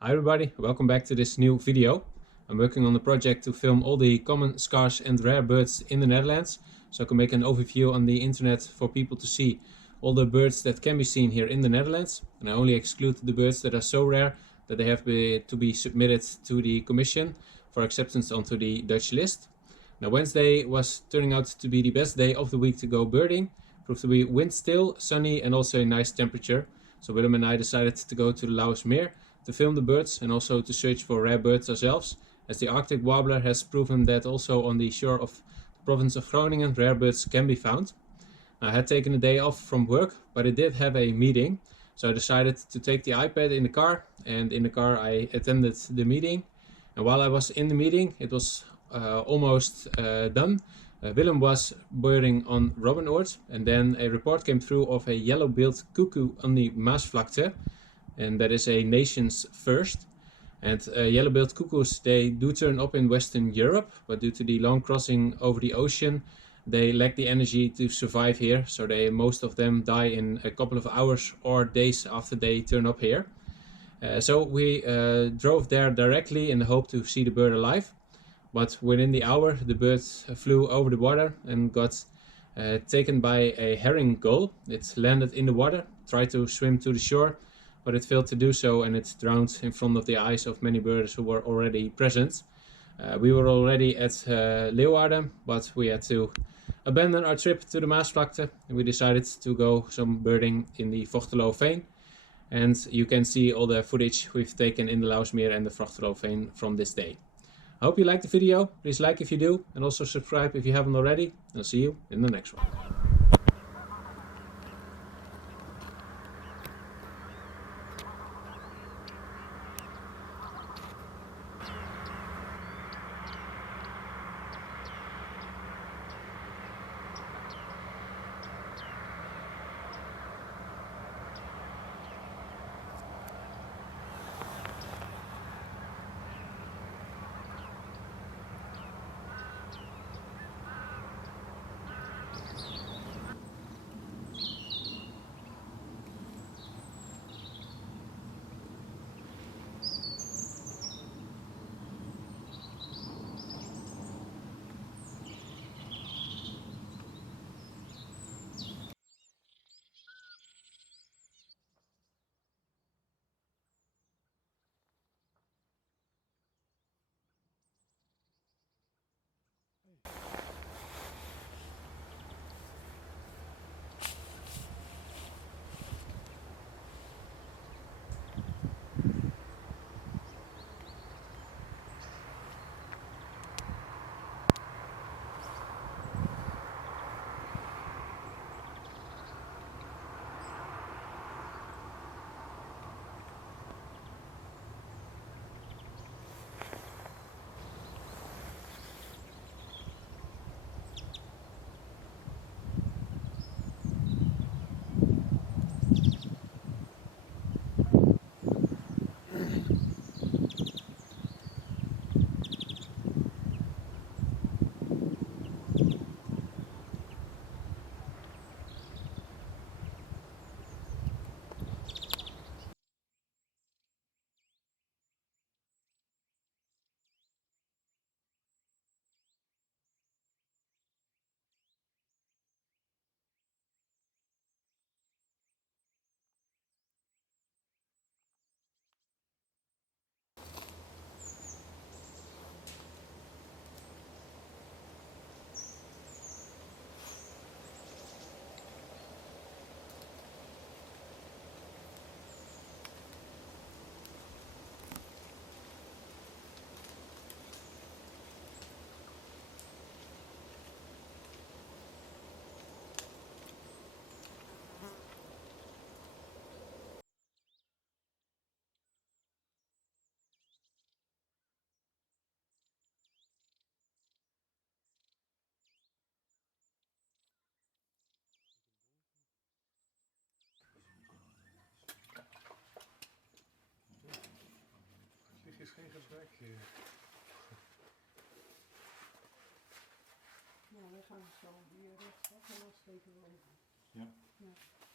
Hi everybody, welcome back to this new video. I'm working on a project to film all the common, scarce and rare birds in the Netherlands, so I can make an overview on the internet for people to see all the birds that can be seen here in the Netherlands. And I only exclude the birds that are so rare that they have to be submitted to the Commission for acceptance onto the Dutch list. Now Wednesday was turning out to be the best day of the week to go birding. Proved to be wind still, sunny and also a nice temperature. So Willem and I decided to go to the Lauwersmeer to film the birds and also to search for rare birds ourselves, as the Arctic warbler has proven that also on the shore of the province of Groningen rare birds can be found. I had taken a day off from work, but I did have a meeting, so I decided to take the iPad in the car, and in the car I attended the meeting. And while I was in the meeting, it was almost done. Willem was birding on robinoord, and then a report came through of a yellow-billed cuckoo on the Maasvlakte, and that is a nation's first. And yellow-billed cuckoos, they do turn up in Western Europe, but due to the long crossing over the ocean, they lack the energy to survive here, so most of them die in a couple of hours or days after they turn up here. So we drove there directly in the hope to see the bird alive, but within the hour the bird flew over the water and got taken by a herring gull. It landed in the water, tried to swim to the shore, but it failed to do so, and it drowned in front of the eyes of many birds who were already present. We were already at Leeuwarden, but we had to abandon our trip to the Maasvlakte, and we decided to go some birding in the Vochteloofveen. And you can see all the footage we've taken in the Lauwersmeer and the Vochteloofveen from this day. I hope you liked the video. Please like if you do, and also subscribe if you haven't already. And I'll see you in the next one. Dit is geen gesprek. Nou, we gaan zo hier rechtsaf en dan steken we over. Ja. Ja.